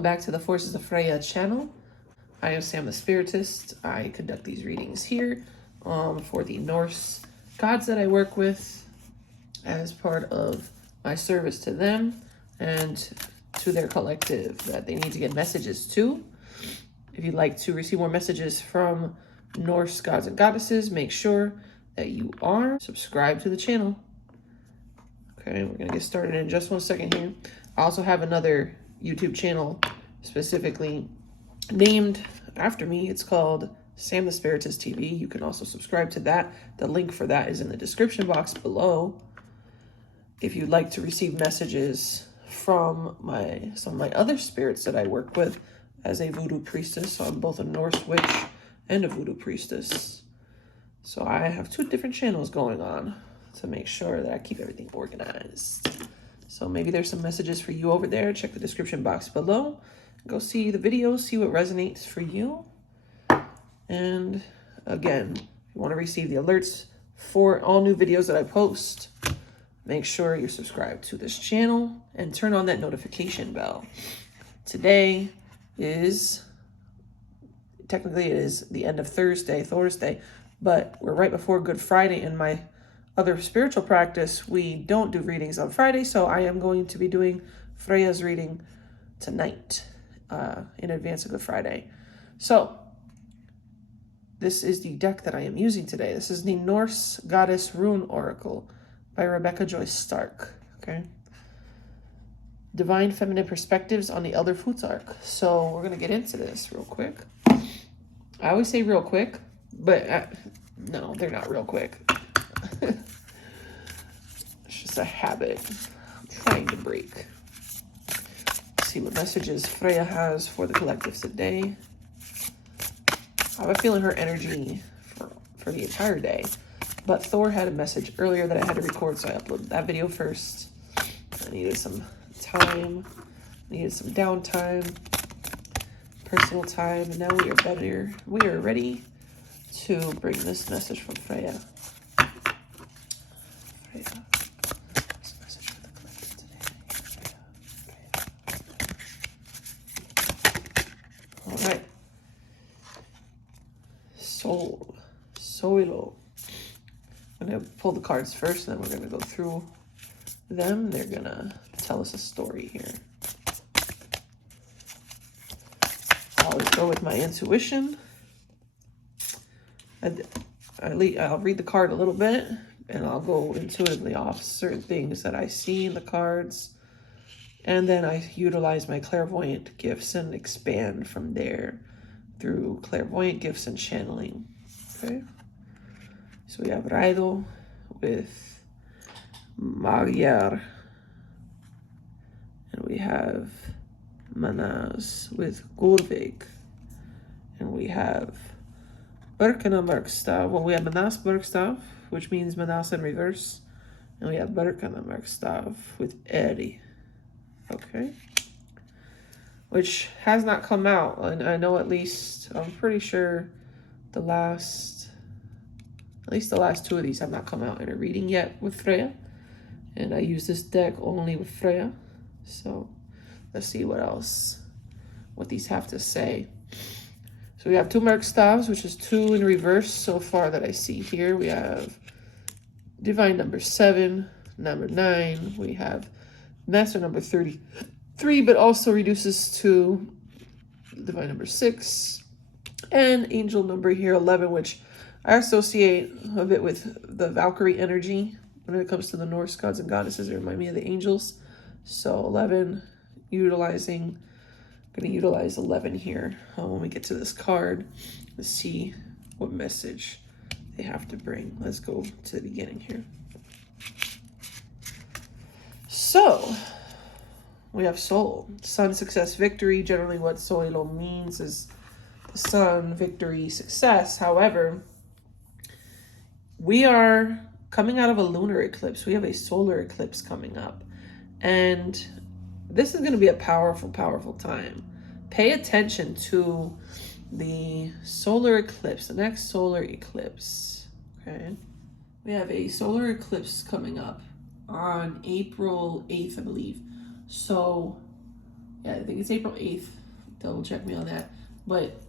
Welcome back to the Forces of Freyja channel. I am Sam the Spiritist. I conduct these readings here for the Norse gods that I work with as part of my service to them and to their collective that they need to get messages to. If you'd like to receive more messages from Norse gods and goddesses, make sure that you are subscribed to the channel. Okay, we're gonna get started in just 1 second here. I also have another YouTube channel specifically named after me. It's called Sam the Spiritist TV. You can also subscribe to that. The link for that is in the description box below. If you'd like to receive messages from some of my other spirits that I work with as a voodoo priestess. So I'm both a Norse witch and a voodoo priestess. So I have 2 different channels going on to make sure that I keep everything organized. So maybe there's some messages for you over there. Check the description box below. Go see the videos, see what resonates for you. And again, if you want to receive the alerts for all new videos that I post, make sure you're subscribed to this channel and turn on that notification bell. Today is, technically it is the end of Thursday, but we're right before Good Friday. In my other spiritual practice, we don't do readings on Friday, so I am going to be doing Freyja's reading tonight in advance of Good Friday. So this is the deck that I am using today. This is the Norse Goddess Rune Oracle by Rebecca Joyce Stark. Okay, Divine Feminine Perspectives on the Elder Futhark. So we're gonna get into this real quick. I always say real quick, but no, they're not real quick. It's just a habit I'm trying to break. Let's see what messages Freyja has for the collective today. I have a feeling her energy for the entire day. But Thor had a message earlier that I had to record, so I uploaded that video first. I needed some time, needed some downtime, personal time, and now we are better. We are ready to bring this message from Freyja. Freyja. This message for the collective today. Freyja. All right. Soilo. I'm going to pull the cards first, and then we're going to go through them. They're going to tell us a story here. I'll always go with my intuition. I'll read the card a little bit, and I'll go intuitively off certain things that I see in the cards. And then I utilize my clairvoyant gifts and expand from there through clairvoyant gifts and channeling. Okay? So we have Raido with Magyar. And we have Manaz with Gulvig. And we have Berkana Merkstav. Well, we have Manaz Berkstav, which means Manaz in reverse. And we have Berkana Merkstav with Eri. Okay. Which has not come out. And I know at least, I'm pretty sure at least the last 2 of these have not come out in a reading yet with Freyja. And I use this deck only with Freyja. So let's see what these have to say. So we have 2 Merkstavs, which is 2 in reverse so far that I see here. We have Divine number 7, number 9. We have Master number 33, but also reduces to Divine number 6. And Angel number here, 11, which I associate a bit with the Valkyrie energy when it comes to the Norse gods and goddesses. They remind me of the angels. So 11, going to utilize 11 here when we get to this card. Let's see what message they have to bring. Let's go to the beginning here. So we have Soul, Sun, Success, Victory. Generally what Soilo means is the sun, victory, success. However, we are coming out of a lunar eclipse. We have a solar eclipse coming up. And this is going to be a powerful, powerful time. Pay attention to the solar eclipse, the next solar eclipse. Okay. We have a solar eclipse coming up on April 8th, I believe. So Yeah, I think it's April 8th. Double check me on that. But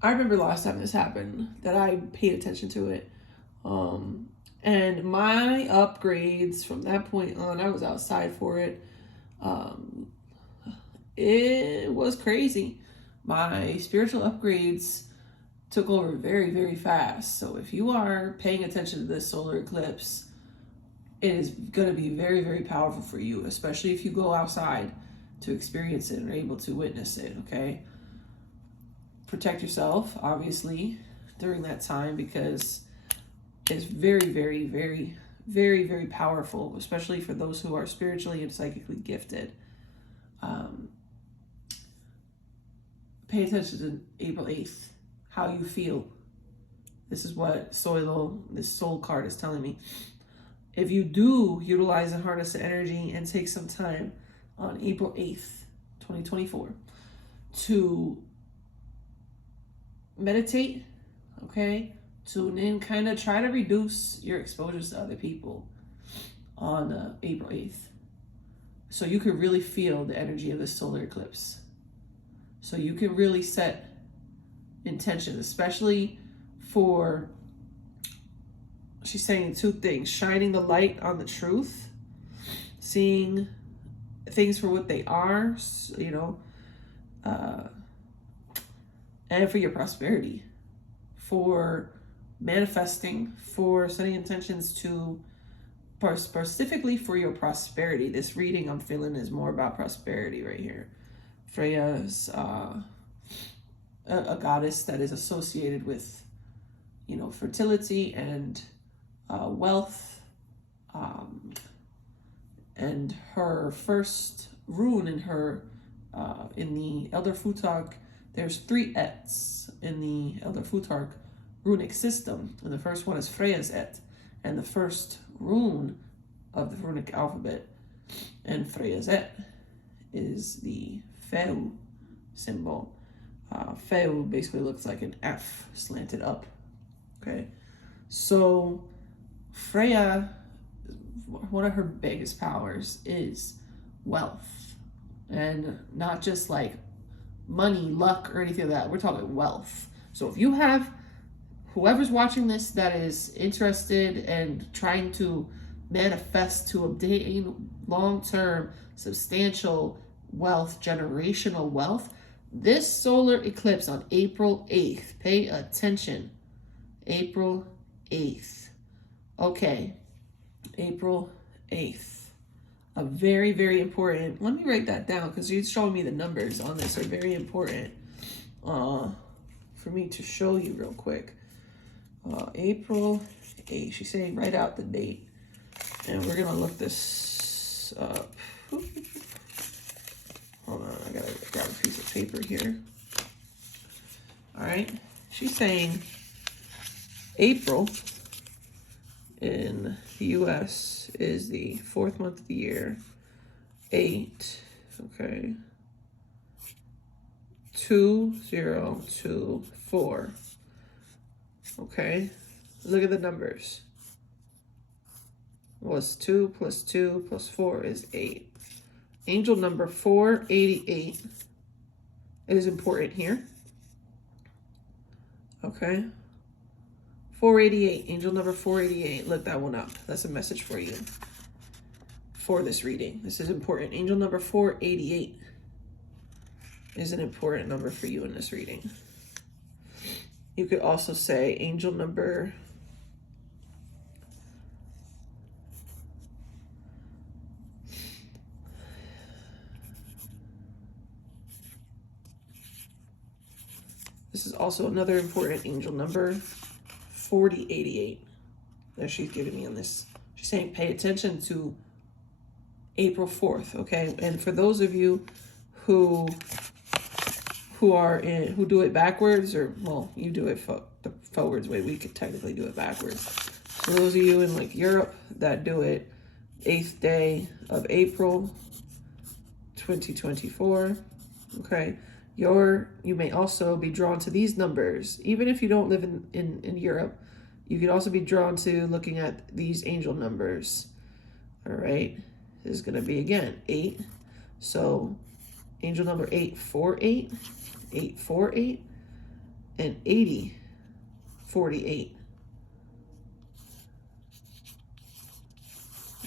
I remember last time this happened that I paid attention to it. And my upgrades from that point on, I was outside for it. It was crazy. My spiritual upgrades took over very, very fast. So if you are paying attention to this solar eclipse, it is going to be very, very powerful for you, especially if you go outside to experience it and are able to witness it, okay? Protect yourself, obviously, during that time, because it's very, very, very, very, very powerful, especially for those who are spiritually and psychically gifted. Pay attention to April 8th, how you feel. This is what this soul card is telling me. If you do utilize and harness the energy and take some time on April 8th, 2024, to meditate, okay? Tune in, kind of try to reduce your exposures to other people on April 8th. So you can really feel the energy of this solar eclipse. So you can really set intentions, especially for, she's saying two things: shining the light on the truth, seeing things for what they are, you know, and for your prosperity, for manifesting, for setting intentions to, specifically for your prosperity. This reading I'm feeling is more about prosperity right here. Freyja is a goddess that is associated with, you know, fertility and wealth. And her first rune in her, in the Elder Futhark, there's 3 Ets in the Elder Futhark runic system. And the first one is Freyja's Et. And the first rune of the runic alphabet and Freyja's Et is the Feu symbol. Feu basically looks like an F slanted up. Okay, so Freyja, one of her biggest powers is wealth, and not just like money, luck, or anything like that. We're talking wealth. So if you have, whoever's watching this that is interested and trying to manifest to obtain long-term substantial wealth, generational wealth, this solar eclipse on April 8th, pay attention. April 8th. Okay, April 8th. A very, very important, let me write that down because you're showing me the numbers on this are very important for me to show you real quick. April 8th, she's saying write out the date. And we're gonna look this up. Hold on, I gotta grab a piece of paper here. All right, she's saying April in the US is the 4th month of the year. 8, okay. 2024. Okay, look at the numbers. Was 2 plus 2 plus 4 is 8. Angel number 488 is important here. Okay. 488, angel number 488. Look that one up. That's a message for you for this reading. This is important. Angel number 488 is an important number for you in this reading. You could also say angel number this is also another important angel number, 4088, that she's giving me on this. She's saying pay attention to April 4th, okay? And for those of you who do it backwards, or well, you do it the forwards way, we could technically do it backwards. So those of you in like Europe that do it 8th day of April 2024, okay? You may also be drawn to these numbers. Even if you don't live in Europe, you could also be drawn to looking at these angel numbers. All right, this is going to be again 8. So angel number 848, 848, and 8048.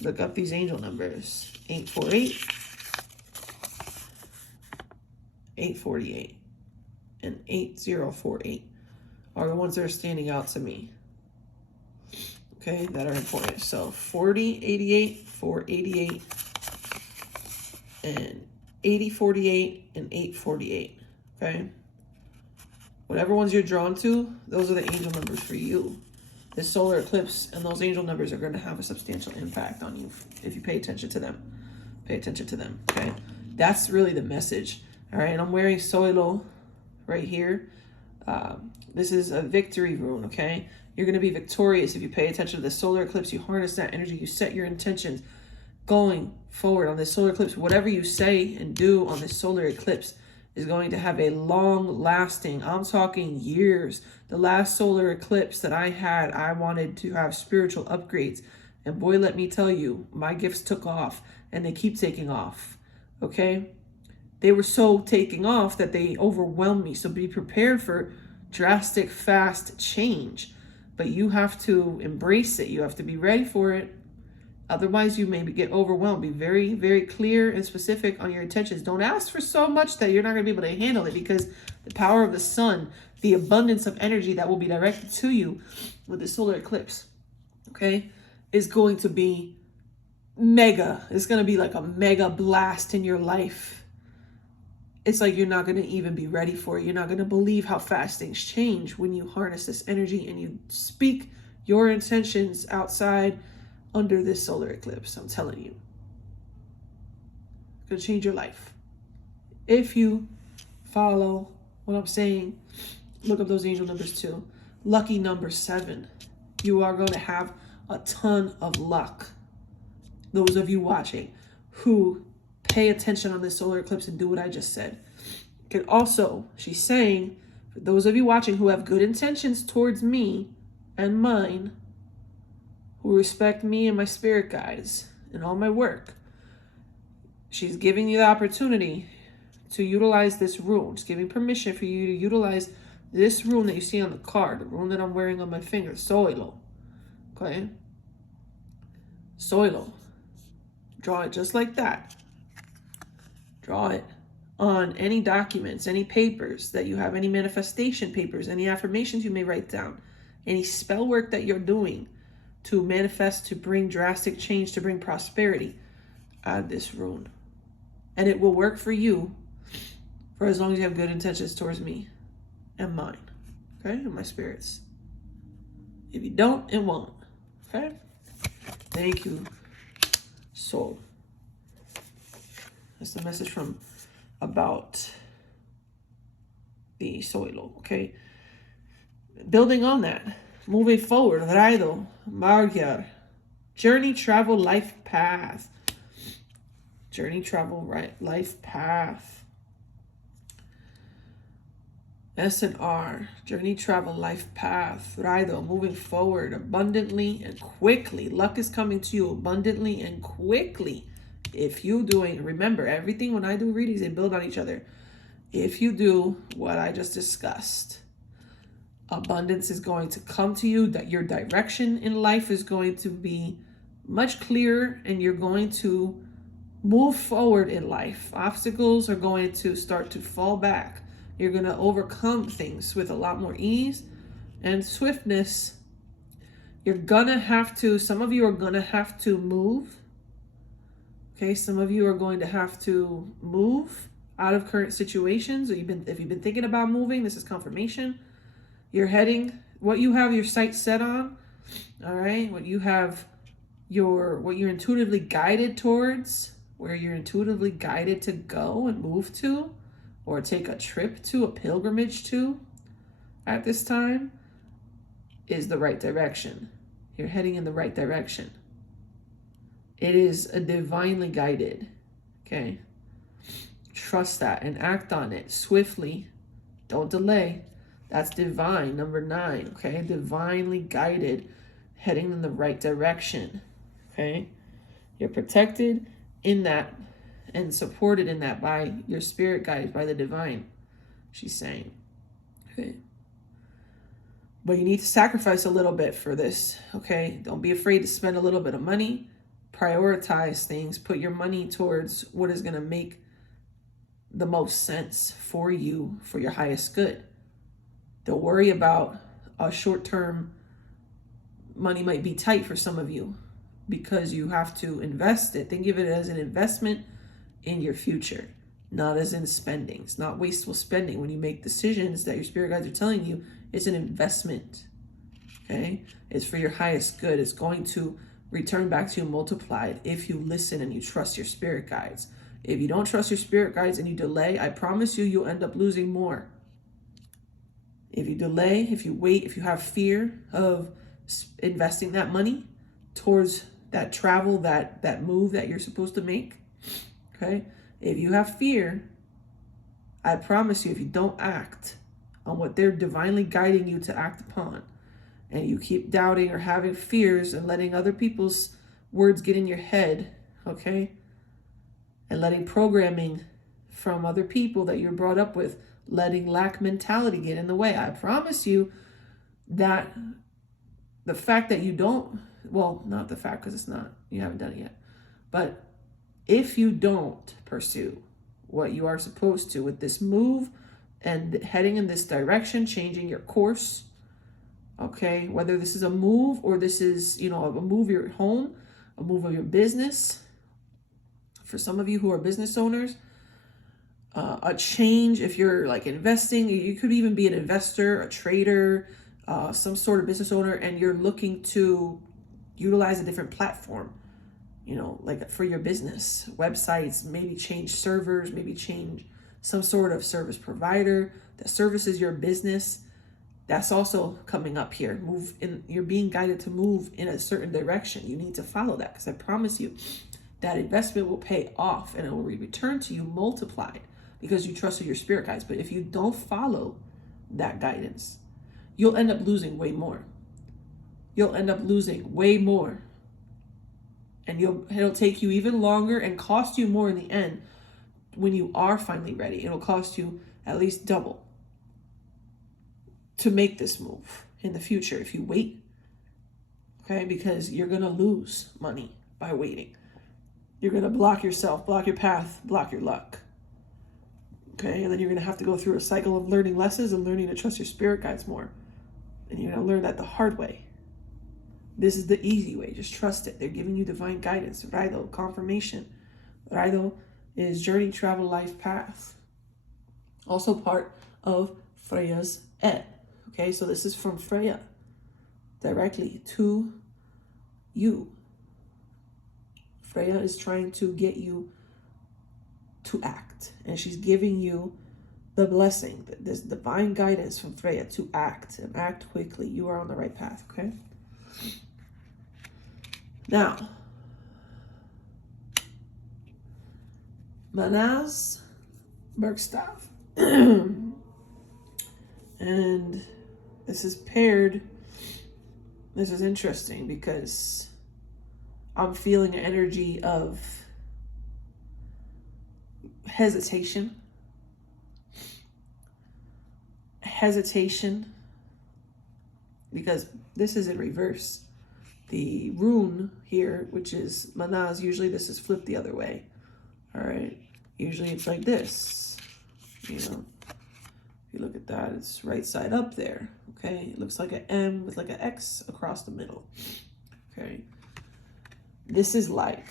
Look up these angel numbers. 848, 848, and 8048 are the ones that are standing out to me. Okay, that are important. So 4088, 488, and 8048, and 848. Okay? Whatever ones you're drawn to, those are the angel numbers for you. This solar eclipse and those angel numbers are going to have a substantial impact on you if you pay attention to them. Pay attention to them, okay? That's really the message, all right? And I'm wearing Soilo right here. This is a victory rune, okay? You're going to be victorious if you pay attention to the solar eclipse. You harness that energy. You set your intentions going forward on this solar eclipse. Whatever you say and do on this solar eclipse is going to have a long lasting, I'm talking years. The last solar eclipse that I had, I wanted to have spiritual upgrades. And boy, let me tell you, my gifts took off and they keep taking off. Okay? They were so taking off that they overwhelmed me. So be prepared for drastic, fast change. But you have to embrace it. You have to be ready for it. Otherwise, you may get overwhelmed. Be very, very clear and specific on your intentions. Don't ask for so much that you're not going to be able to handle it, because the power of the sun, the abundance of energy that will be directed to you with the solar eclipse, okay, is going to be mega. It's going to be like a mega blast in your life. It's like you're not going to even be ready for it. You're not going to believe how fast things change when you harness this energy and you speak your intentions outside under this solar eclipse. I'm telling you, it's going to change your life. If you follow what I'm saying, look up those angel numbers too. Lucky number 7. You are going to have a ton of luck. Those of you watching who pay attention on this solar eclipse and do what I just said. And also, she's saying, for those of you watching who have good intentions towards me and mine, who respect me and my spirit guides and all my work, she's giving you the opportunity to utilize this rune. She's giving permission for you to utilize this rune that you see on the card, the rune that I'm wearing on my finger, Soilo. Okay? Soilo. Draw it just like that. Draw it on any documents, any papers that you have, any manifestation papers, any affirmations you may write down, any spell work that you're doing to manifest, to bring drastic change, to bring prosperity. Add this rune. And it will work for you for as long as you have good intentions towards me and mine. Okay? And my spirits. If you don't, it won't. Okay? Thank you. So, that's the message from about the Soilo, okay? Building on that, moving forward, Raido, Magyar, journey, travel, life path. Journey, travel, right, life path. S&R, journey, travel, life path. Raido, moving forward abundantly and quickly. Luck is coming to you abundantly and quickly. If you doing, remember, everything when I do readings, they build on each other. If you do what I just discussed, abundance is going to come to you, that your direction in life is going to be much clearer, and you're going to move forward in life. Obstacles are going to start to fall back. You're going to overcome things with a lot more ease and swiftness. You're going to have to, some of you are going to have to move. Okay, some of you are going to have to move out of current situations. Or if you've been thinking about moving, this is confirmation. You're heading, what you have your sights set on, all right? What you're intuitively guided towards, where you're intuitively guided to go and move to, or take a trip to, a pilgrimage to at this time, is the right direction. You're heading in the right direction. It is a divinely guided, okay? Trust that and act on it swiftly. Don't delay. That's divine, number 9, okay? Divinely guided, heading in the right direction, okay? You're protected in that and supported in that by your spirit guides, by the divine, she's saying. Okay. But you need to sacrifice a little bit for this, okay? Don't be afraid to spend a little bit of money. Prioritize things. Put your money towards what is going to make the most sense for you, for your highest good. Don't worry about a short-term. Money might be tight for some of you because you have to invest it. Think of it as an investment in your future, not as in spending. It's not wasteful spending. When you make decisions that your spirit guides are telling you, it's an investment, okay? It's for your highest good. It's going to return back to you multiplied if you listen and you trust your spirit guides. If you don't trust your spirit guides and you delay, I promise you, you'll end up losing more. If you delay, if you wait, if you have fear of investing that money towards that travel, that move that you're supposed to make, okay? If you have fear, I promise you, if you don't act on what they're divinely guiding you to act upon, and you keep doubting or having fears and letting other people's words get in your head, okay? And letting programming from other people that you're brought up with, letting lack mentality get in the way. I promise you that the fact that you don't, well, not the fact because it's not, you haven't done it yet, but if you don't pursue what you are supposed to with this move and heading in this direction, changing your course, okay, whether this is a move or this is, a move of your home, a move of your business, for some of you who are business owners, a change if you're like investing, you could even be an investor, a trader, some sort of business owner, and you're looking to utilize a different platform, like for your business, websites, maybe change servers, maybe change some sort of service provider that services your business. That's also coming up here. You're being guided to move in a certain direction. You need to follow that because I promise you that investment will pay off and it will be returned to you multiplied because you trusted your spirit guides. But if you don't follow that guidance, you'll end up losing way more. You'll end up losing way more. And it'll take you even longer and cost you more in the end when you are finally ready. It'll cost you at least double to make this move in the future if you wait, okay? Because you're going to lose money by waiting. You're going to block yourself, block your path, block your luck, okay? And then you're going to have to go through a cycle of learning lessons and learning to trust your spirit guides more. And you're going to learn that the hard way. This is the easy way. Just trust it. They're giving you divine guidance. Raido, confirmation. Raido is journey, travel, life path. Also part of Freyja's Ed. Okay, so this is from Freyja directly to you. Freyja is trying to get you to act, and she's giving you the blessing, this divine guidance from Freyja to act and act quickly. You are on the right path, okay? Now, Manaz Bergstaff. And this is paired. This is interesting because I'm feeling an energy of hesitation. Hesitation. Because this is in reverse. The rune here, which is Manaz, usually this is flipped the other way. All right. Usually it's like this. If you look at that, it's right side up there. Okay. It looks like an M with like an X across the middle. Okay. This is like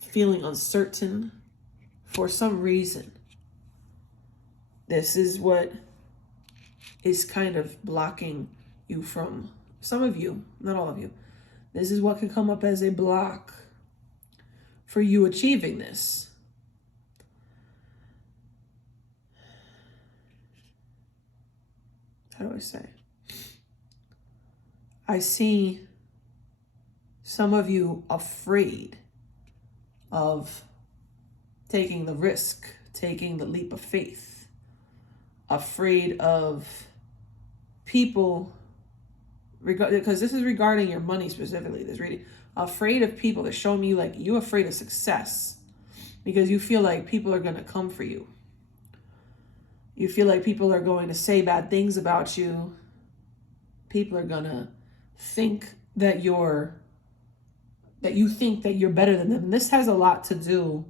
feeling uncertain for some reason. This is what is kind of blocking you from, some of you, not all of you. This is what can come up as a block for you achieving this. How do I say? I see some of you afraid of taking the risk, taking the leap of faith, afraid of people because this is regarding your money specifically, this reading. Afraid of people. They're showing you like you're afraid of success because you feel like people are going to come for you. You feel like people are going to say bad things about you. People are going to think that you think that you're better than them. And this has a lot to do,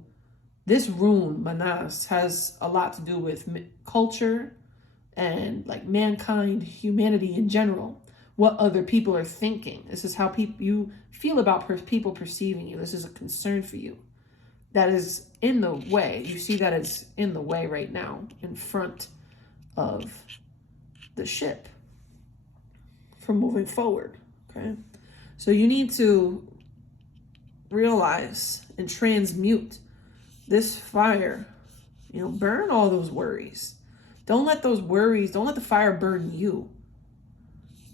this rune, Manas, has a lot to do with culture and like mankind, humanity in general. What other people are thinking. This is how you feel about people perceiving you. This is a concern for you. That is in the way. You see that it's in the way right now in front of the ship from moving forward. Okay. So you need to realize and transmute this fire. Burn all those worries. Don't let those worries, don't let the fire burn you.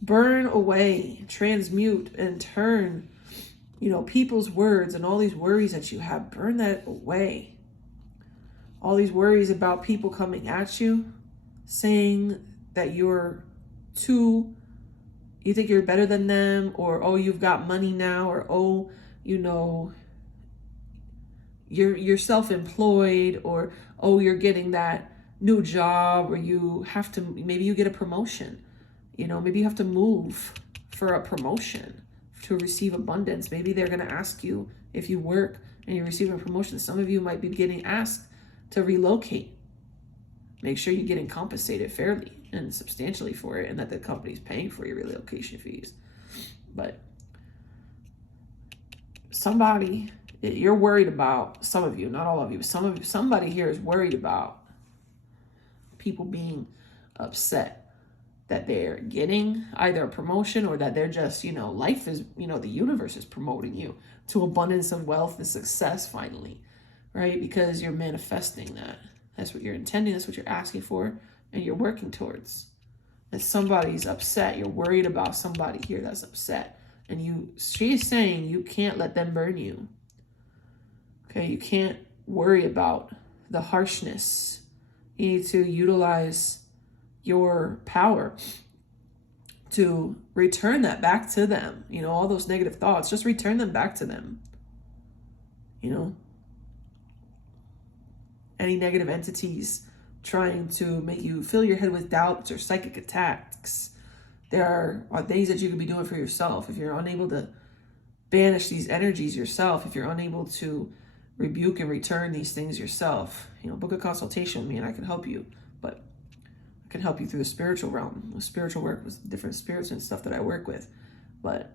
Burn away, transmute, and turn, people's words and all these worries that you have, burn that away. All these worries about people coming at you, saying that you think you're better than them, or, oh, you've got money now, or, oh, you're self-employed, or, oh, you're getting that new job, or maybe you get a promotion. Maybe you have to move for a promotion to receive abundance. Maybe they're going to ask you if you work and you receive a promotion. Some of you might be getting asked to relocate. Make sure you're getting compensated fairly and substantially for it, and that the company's paying for your relocation fees. But you're worried about, some of you, not all of you, somebody here is worried about people being upset that they're getting either a promotion or that they're just, life is, the universe is promoting you to abundance of wealth and success finally, right? Because you're manifesting that. That's what you're intending. That's what you're asking for and you're working towards. And somebody's upset. You're worried about somebody here that's upset. And she's saying you can't let them burn you. Okay, you can't worry about the harshness. You need to utilize your power to return that back to them. All those negative thoughts, just return them back to them. Any negative entities trying to make you fill your head with doubts or psychic attacks, there are things that you can be doing for yourself. If you're unable to banish these energies yourself, if you're unable to rebuke and return these things yourself, book a consultation with me and I can help you. But I can help you through the spiritual realm, the spiritual work with different spirits and stuff that I work with. But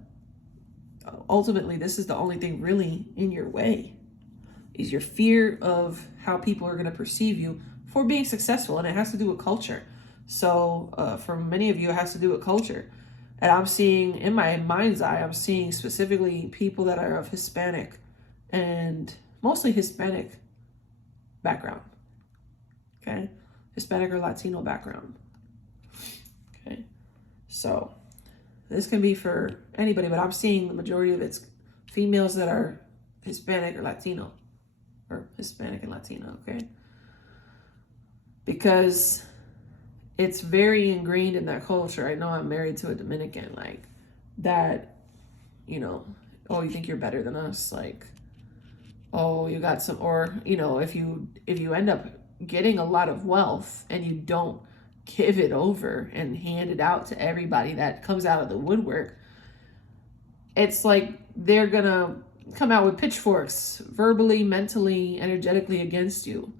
ultimately, this is the only thing really in your way, is your fear of how people are going to perceive you for being successful. And it has to do with culture. So for many of you, it has to do with culture. And I'm seeing, in my mind's eye, I'm seeing specifically people that are of Hispanic and mostly Hispanic background. Okay. Hispanic or Latino background. Okay. So this can be for anybody, but I'm seeing the majority of it's females that are Hispanic or Latino, or Hispanic and Latino. Okay. Because it's very ingrained in that culture. I know I'm married to a Dominican, like that, oh, you think you're better than us? Like, oh, you got some, or, if you end up getting a lot of wealth and you don't give it over and hand it out to everybody that comes out of the woodwork, it's like they're gonna come out with pitchforks verbally, mentally, energetically against you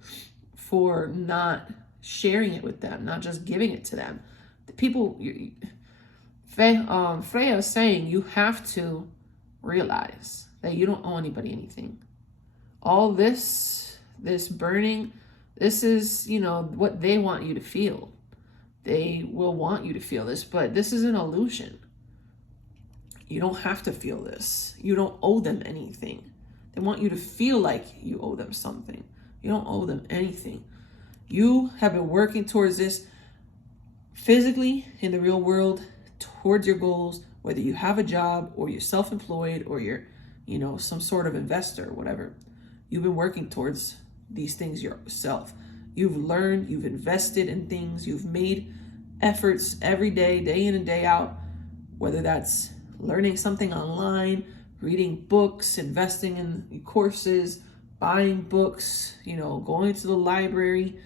for not sharing it with them, not just giving it to them. The people, Freyja is saying you have to realize that you don't owe anybody anything. All this burning, this is, what they want you to feel. They will want you to feel this, but this is an illusion. You don't have to feel this. You don't owe them anything. They want you to feel like you owe them something. You don't owe them anything. You have been working towards this physically in the real world, towards your goals, whether you have a job or you're self-employed or you're, some sort of investor or whatever. You've been working towards these things yourself. You've learned, you've invested in things, you've made efforts every day, day in and day out, whether that's learning something online, reading books, investing in courses, buying books, going to the library,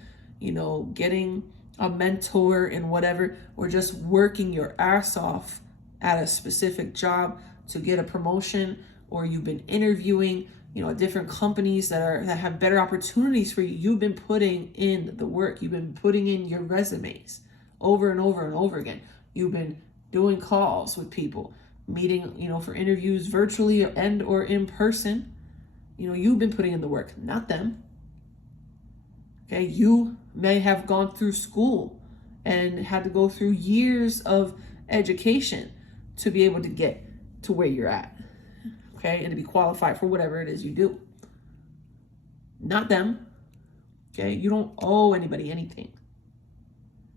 getting a mentor in whatever, or just working your ass off at a specific job to get a promotion, or you've been interviewing, different companies that have better opportunities for you. You've been putting in the work. You've been putting in your resumes over and over and over again. You've been doing calls with people, meeting, for interviews virtually and or in person. You've been putting in the work, not them. Okay, you may have gone through school and had to go through years of education to be able to get to where you're at. Okay, and to be qualified for whatever it is you do. Not them. Okay, you don't owe anybody anything.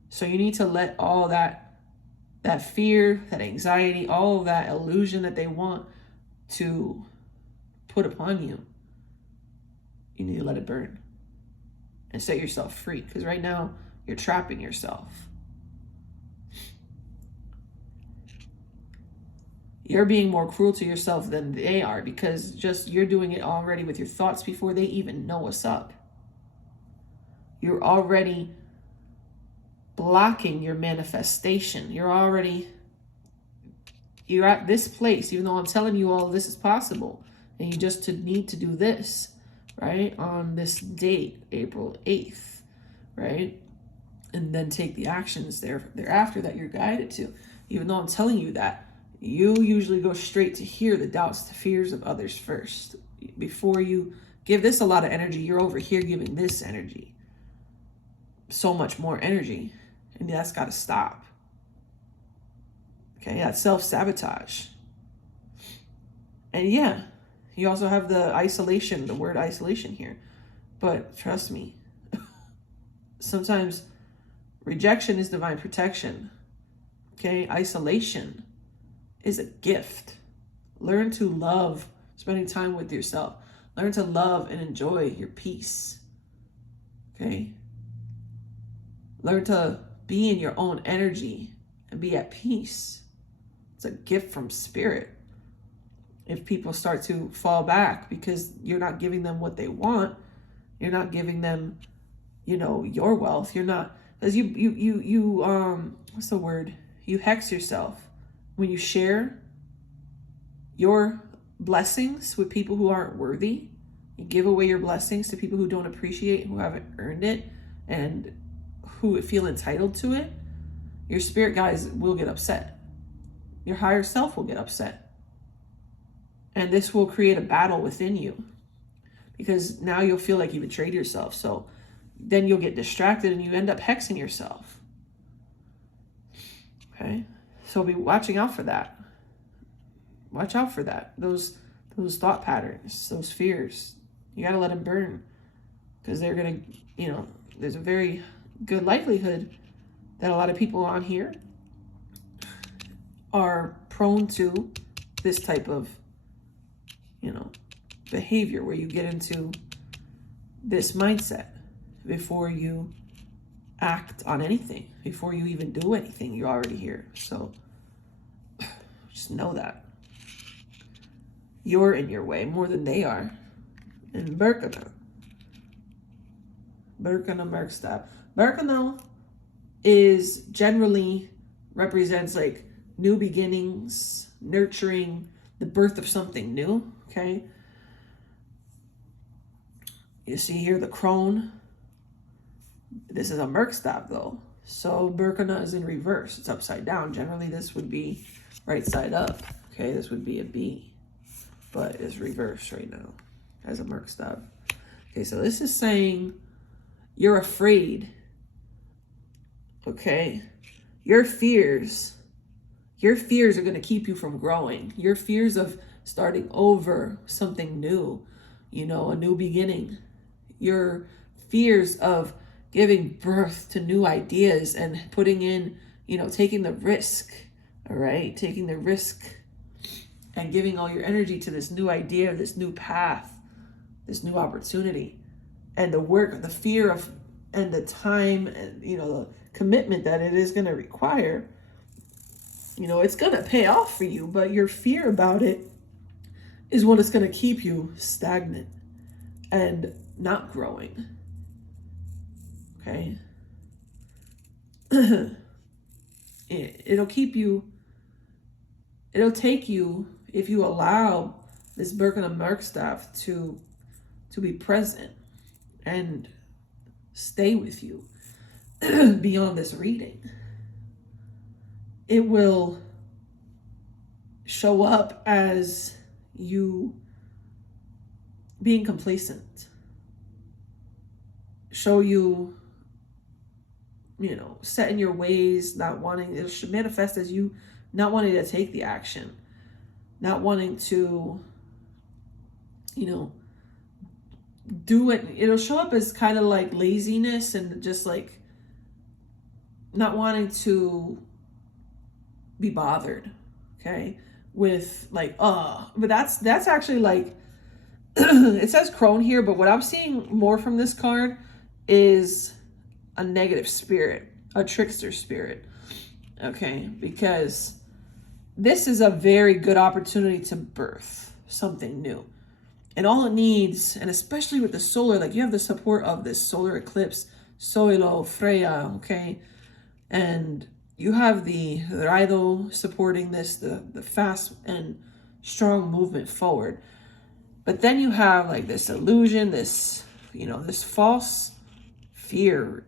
So you need to let all that fear, that anxiety, all of that illusion that they want to put upon you, you need to let it burn and set yourself free. Because right now you're trapping yourself. You're being more cruel to yourself than they are, because just you're doing it already with your thoughts before they even know what's up. You're already blocking your manifestation. You're at this place, even though I'm telling you all this is possible, and you just need to do this, right? On this date, April 8th, right? And then take the actions thereafter that you're guided to. Even though I'm telling you that, you usually go straight to hear the doubts, the fears of others first. Before you give this a lot of energy, you're over here giving this energy so much more energy. And that's got to stop. Okay, that's self-sabotage. And yeah, you also have the isolation, the word isolation here. But trust me, sometimes rejection is divine protection. Okay, isolation is a gift. Learn to love spending time with yourself. Learn to love and enjoy your peace. Okay? Learn to be in your own energy and be at peace. It's a gift from spirit. If people start to fall back because you're not giving them what they want, you're not giving them, your wealth. You're not, because you what's the word? You hex yourself. When you share your blessings with people who aren't worthy, you give away your blessings to people who don't appreciate, who haven't earned it, and who feel entitled to it, your spirit guides will get upset. Your higher self will get upset. And this will create a battle within you, because now you'll feel like you betrayed yourself. So then you'll get distracted and you end up hexing yourself. Okay? So be watching out for that. Watch out for that. Those thought patterns, those fears. You got to let them burn, because they're going to, there's a very good likelihood that a lot of people on here are prone to this type of, behavior, where you get into this mindset before you act on anything, before you even do anything. You're already here. So just know that you're in your way more than they are. And Berkana Merkstad. Berkana is generally represents like new beginnings, nurturing, the birth of something new. Okay. You see here the crone. This is a Merkstad though. So Berkana is in reverse. It's upside down. Generally this would be right side up. Okay, this would be a B. But it's reversed right now as a Merkstad. Okay, so this is saying you're afraid. Okay? Your fears are going to keep you from growing. Your fears of starting over, something new, a new beginning. Your fears of giving birth to new ideas and putting in, taking the risk, all right? Taking the risk and giving all your energy to this new idea, this new path, this new opportunity. And the work, the fear of, and the time, and, the commitment that it is going to require, You know, it's going to pay off for you, but your fear about it is what is going to keep you stagnant and not growing. Okay? It'll keep you, it'll take you, if you allow this Birken and Merkstaff to be present and stay with you beyond this reading. It will show up as you being complacent. Show you, you know, set in your ways, not wanting, it should manifest as you not wanting to take the action, not wanting to, you know, do it. It'll show up as kind of like laziness and just like not wanting to be bothered, okay, with like, but that's actually like, it says crone here, but what I'm seeing more from this card is a negative spirit, a trickster spirit, okay, because this is a very good opportunity to birth something new. And all it needs, and especially with the solar, like you have the support of this solar eclipse, Solar Freyja, okay? And you have the Raido supporting this, the fast and strong movement forward. But then you have like this illusion, this, you know, this false fear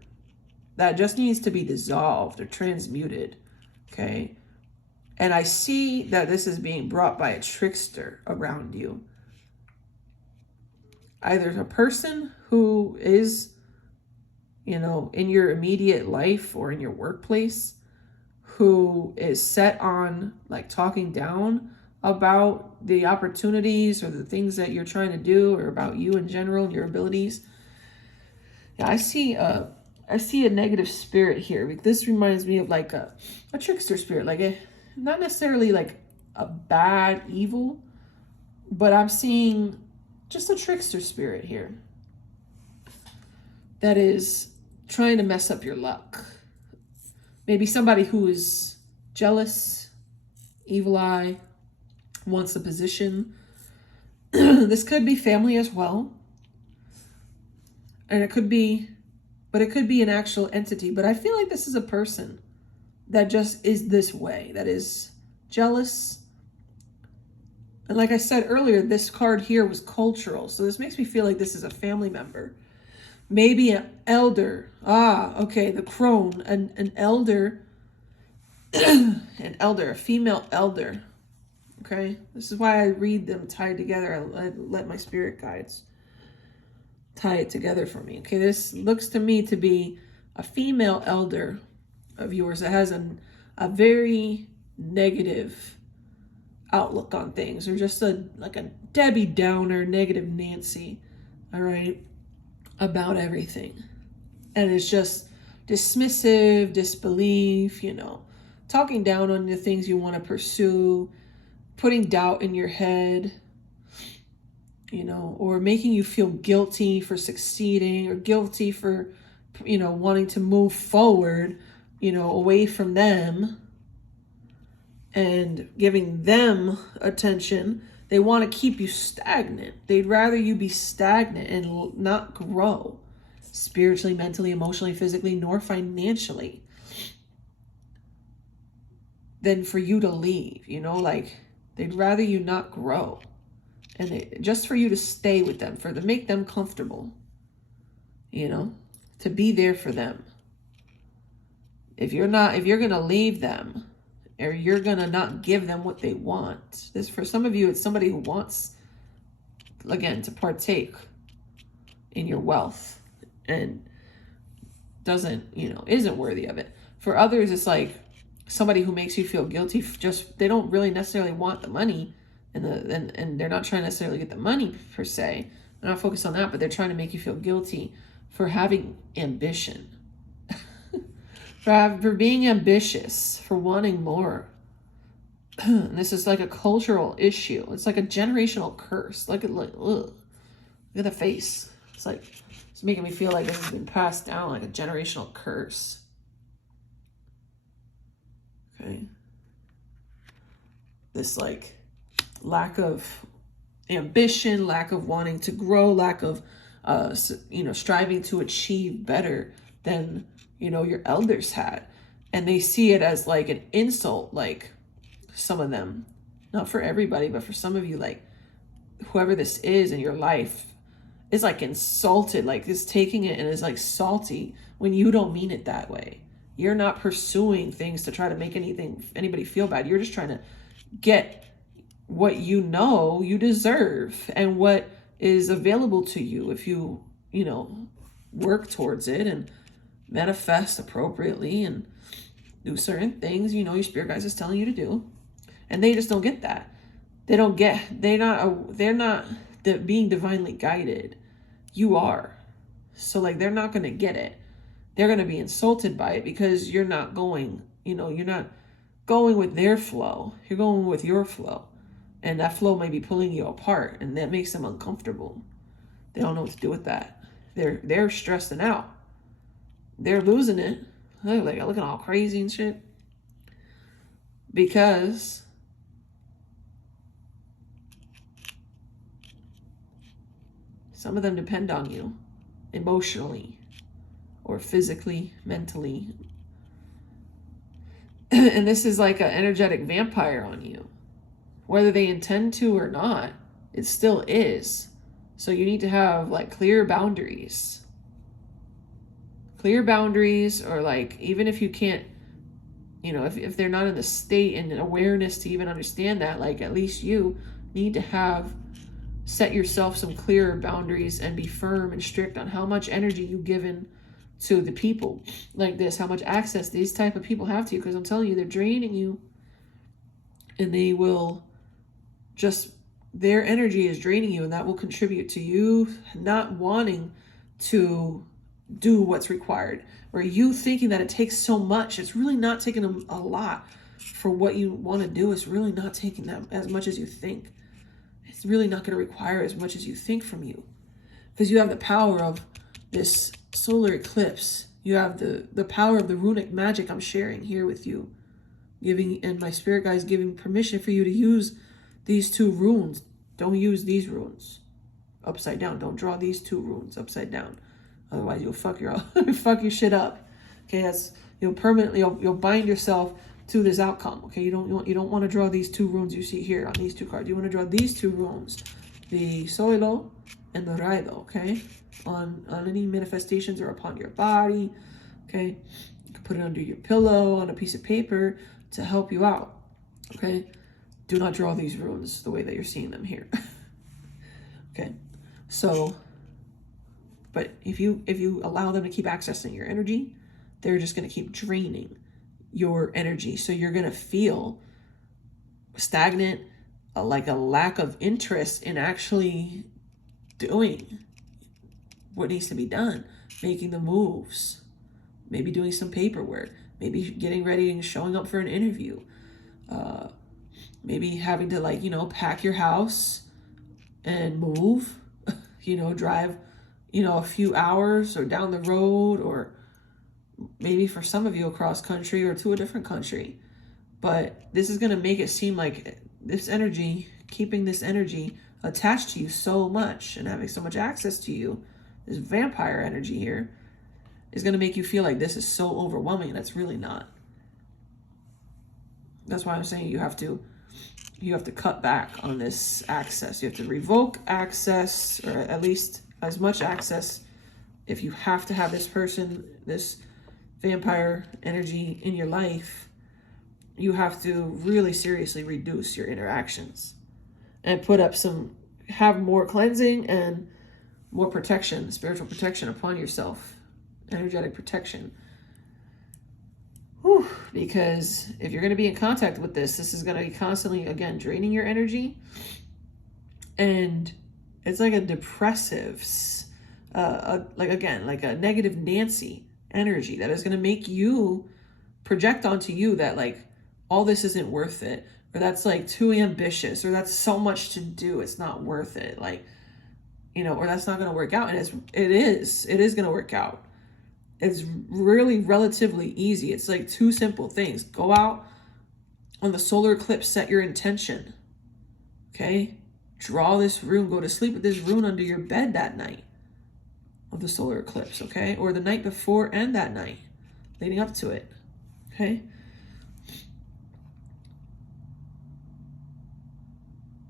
that just needs to be dissolved or transmuted, okay? And I see that this is being brought by a trickster around you. Either a person who is, you know, in your immediate life or in your workplace, who is set on like talking down about the opportunities or the things that you're trying to do, or about you in general and your abilities. Yeah, I see a negative spirit here. This reminds me of like a trickster spirit, like not necessarily like a bad evil, but I'm seeing just a trickster spirit here that is trying to mess up your luck. Maybe somebody who is jealous, evil eye, wants a position. This could be family as well. And it could be an actual entity. But I feel like this is a person that just is this way, that is jealous. And like I said earlier, this card here was cultural. So this makes me feel like this is a family member. Maybe an elder. Okay, the crone, an elder, a female elder. Okay, this is why I read them tied together. I let my spirit guides tie it together for me. Okay, this looks to me to be a female elder of yours that has a very negative outlook on things, or just like a Debbie Downer, negative Nancy, all right, about everything. And it's just dismissive, disbelief, you know, talking down on the things you want to pursue, putting doubt in your head, you know, or making you feel guilty for succeeding, or guilty for, you know, wanting to move forward, you know, away from them and giving them attention. They want to keep you stagnant. They'd rather you be stagnant and not grow spiritually, mentally, emotionally, physically, nor financially, than for you to leave, you know, like they'd rather you not grow, and just for you to stay with them, to make them comfortable, you know, to be there for them. If you're going to leave them, or you're going to not give them what they want. This, for some of you, it's somebody who wants, again, to partake in your wealth and doesn't, you know, isn't worthy of it. For others, it's like somebody who makes you feel guilty. Just, they don't really necessarily want the money, and they're not trying to necessarily get the money per se. They're not focused on that, but they're trying to make you feel guilty for having ambition. For being ambitious, for wanting more. And this is like a cultural issue. It's like a generational curse. Look at the face. It's like, it's making me feel like this has been passed down like a generational curse. Okay. this like lack of ambition, lack of wanting to grow, lack of, striving to achieve better than, your elders had. And they see it as like an insult, like some of them, not for everybody, but for some of you, like whoever this is in your life is like insulted, like is taking it and is like salty when you don't mean it that way. You're not pursuing things to try to make anybody feel bad. You're just trying to get what you deserve and what is available to you if you, work towards it and manifest appropriately and do certain things, your spirit guides is telling you to do. And they just don't get that. They're not being divinely guided. You are. So like, they're not going to get it. They're going to be insulted by it because you're not going, you're not going with their flow. You're going with your flow. And that flow may be pulling you apart, and that makes them uncomfortable. They don't know what to do with that. They're stressing out. They're losing it. They're like looking all crazy and shit. Because some of them depend on you emotionally or physically, mentally. And this is like an energetic vampire on you. Whether they intend to or not, it still is. So you need to have like clear boundaries. Clear boundaries, or like, even if you can't, if they're not in the state and awareness to even understand that, like at least you need to set yourself some clearer boundaries and be firm and strict on how much energy you give in to the people like this, how much access these type of people have to you. Because I'm telling you, they're draining you, and they will their energy is draining you, and that will contribute to you not wanting to do what's required, or you thinking that it takes so much. It's really not taking a lot for what you want to do. It's really not taking that as much as you think. It's really not going to require as much as you think from you, because you have the power of this solar eclipse. You have the power of the runic magic I'm sharing here with you, and my spirit guides giving permission for you to use these 2 runes. Don't use these runes upside down. Don't draw these 2 runes upside down. Otherwise, you'll fuck your shit up. Okay, you'll bind yourself to this outcome. Okay, you don't want to draw these 2 runes you see here on these 2 cards. You want to draw these 2 runes, the Soilo and the Raido. Okay, on any manifestations or upon your body. Okay, you can put it under your pillow on a piece of paper to help you out. Okay, do not draw these runes the way that you're seeing them here. Okay, so. But if you allow them to keep accessing your energy, they're just going to keep draining your energy. So you're going to feel stagnant, like a lack of interest in actually doing what needs to be done, making the moves, maybe doing some paperwork, maybe getting ready and showing up for an interview, maybe having to pack your house and move, drive a few hours or down the road, or maybe for some of you across country or to a different country. But this is going to make it seem like keeping this energy attached to you so much and having so much access to you, this vampire energy here, is going to make you feel like this is so overwhelming, and it's really not. That's why I'm saying you have to cut back on this access. You have to revoke access, or at least as much access. If you have to have this vampire energy in your life, you have to really seriously reduce your interactions and have more cleansing and more protection, spiritual protection upon yourself, energetic protection. Whew, because if you're going to be in contact with this is going to be constantly, again, draining your energy. And it's like a depressive, like a negative Nancy energy that is going to make you project onto you that like all this isn't worth it, or that's like too ambitious, or that's so much to do, it's not worth it, like, or that's not going to work out. And it is going to work out. It's really relatively easy. It's like 2 simple things. Go out On the solar eclipse, set your intention. Okay? Draw this rune. Go to sleep with this rune under your bed that night of the solar eclipse, okay? Or the night before and that night leading up to it, okay?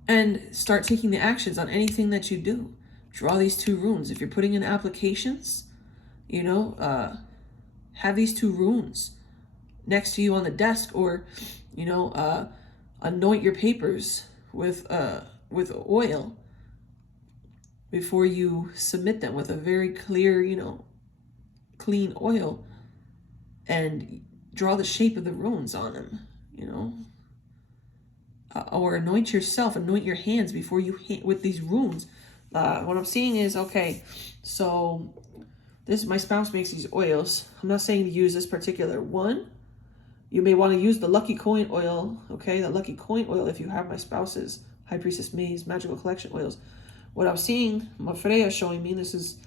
And start taking the actions on anything that you do. Draw these 2 runes. If you're putting in applications, you know, have these 2 runes next to you on the desk, or, you know, anoint your papers with oil before you submit them with a very clear, you know, clean oil, and draw the shape of the runes on them, you know. Or anoint yourself, anoint your hands before you with these runes. What I'm seeing is, okay, so this, my spouse makes these oils. I'm not saying to use this particular one. You may want to use the lucky coin oil, okay? The lucky coin oil if you have my spouse's High Priestess May's magical collection oils. What I'm seeing, my Freyja is showing me, this is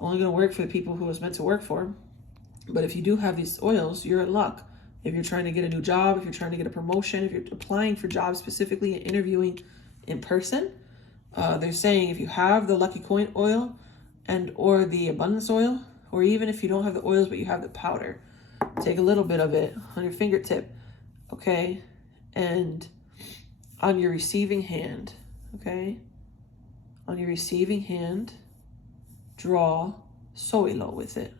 only going to work for the people who it's meant to work for. But if you do have these oils, you're in luck. If you're trying to get a new job, if you're trying to get a promotion, if you're applying for jobs specifically and interviewing in person, they're saying if you have the lucky coin oil and or the abundance oil, or even if you don't have the oils but you have the powder, take a little bit of it on your fingertip, okay? And on your receiving hand, okay? On your receiving hand, draw soilo with it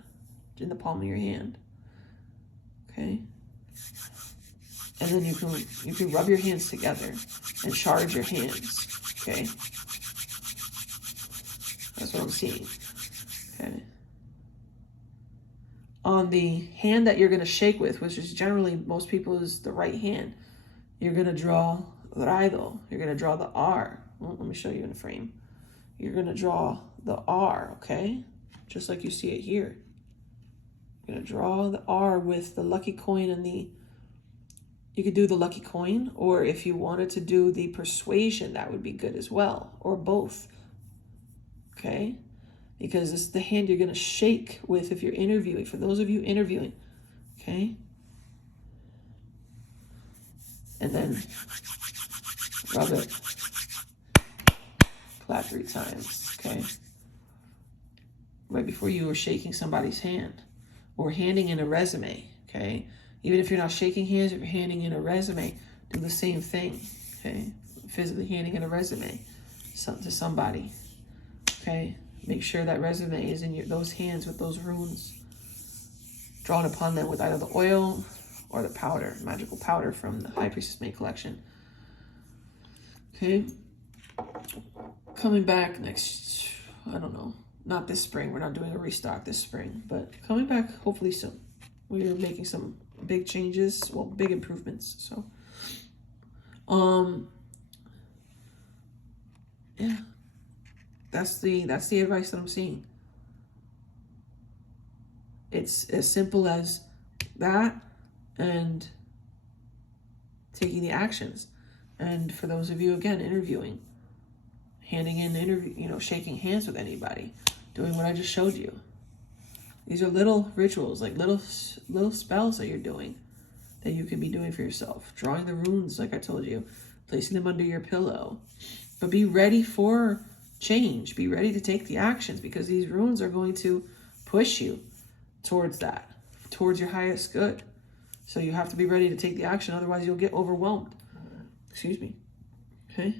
in the palm of your hand, okay? And then you can rub your hands together and charge your hands, okay? That's what I'm seeing, okay? On the hand that you're going to shake with, which is generally most people is the right hand, you're going to draw raido. You're going to draw the R. Well, let me show you in the frame. You're going to draw the R, okay? Just like you see it here. You're going to draw the R with the lucky coin and the... You could do the lucky coin, or if you wanted to do the persuasion, that would be good as well, or both, okay? Because it's the hand you're going to shake with if you're interviewing, for those of you interviewing, okay? And then rub it, clap 3 times, okay? Right before you were shaking somebody's hand, or handing in a resume, okay? Even if you're not shaking hands, if you're handing in a resume, do the same thing, okay? Physically handing in a resume to somebody, okay? Make sure that resume is in those hands with those runes drawn upon them with either the oil or the powder, magical powder from the High Priestess May collection, okay? Coming back next, I don't know, not this spring. We're not doing a restock this spring, but coming back hopefully soon. We are making some big changes, well, big improvements. So, yeah, that's the advice that I'm seeing. It's as simple as that, and taking the actions. And for those of you again interviewing, handing in the interview, you know, shaking hands with anybody, doing what I just showed you. These are little rituals, like little spells that you're doing, that you can be doing for yourself. Drawing the runes, like I told you, placing them under your pillow. But be ready for change. Be ready to take the actions, because these runes are going to push you towards that, towards your highest good. So you have to be ready to take the action, otherwise you'll get overwhelmed. Excuse me. Okay?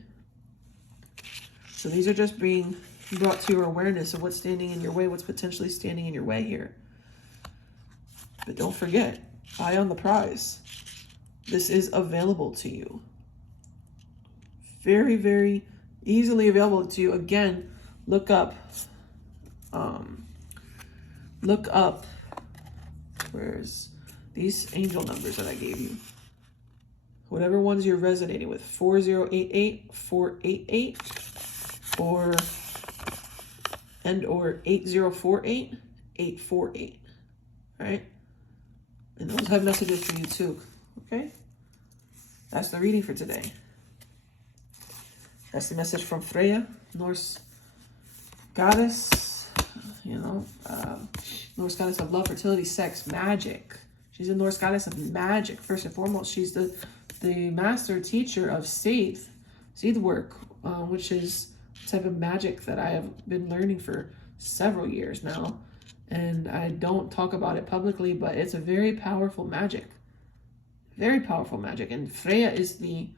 So these are just being brought to your awareness of what's standing in your way, what's potentially standing in your way here. But don't forget, eye on the prize. This is available to you. Very, very easily available to you. Again, look up, where's these angel numbers that I gave you? Whatever ones you're resonating with, 4088, 488, or 8048, 848. All right? And those have messages for you too. Okay? That's the reading for today. That's the message from Freyja, Norse goddess, you know, Norse goddess of love, fertility, sex, magic. She's a Norse goddess of magic. First and foremost, she's the the master teacher of Seath work, which is a type of magic that I have been learning for several years now. And I don't talk about it publicly, but it's a very powerful magic. Very powerful magic. And Freyja is the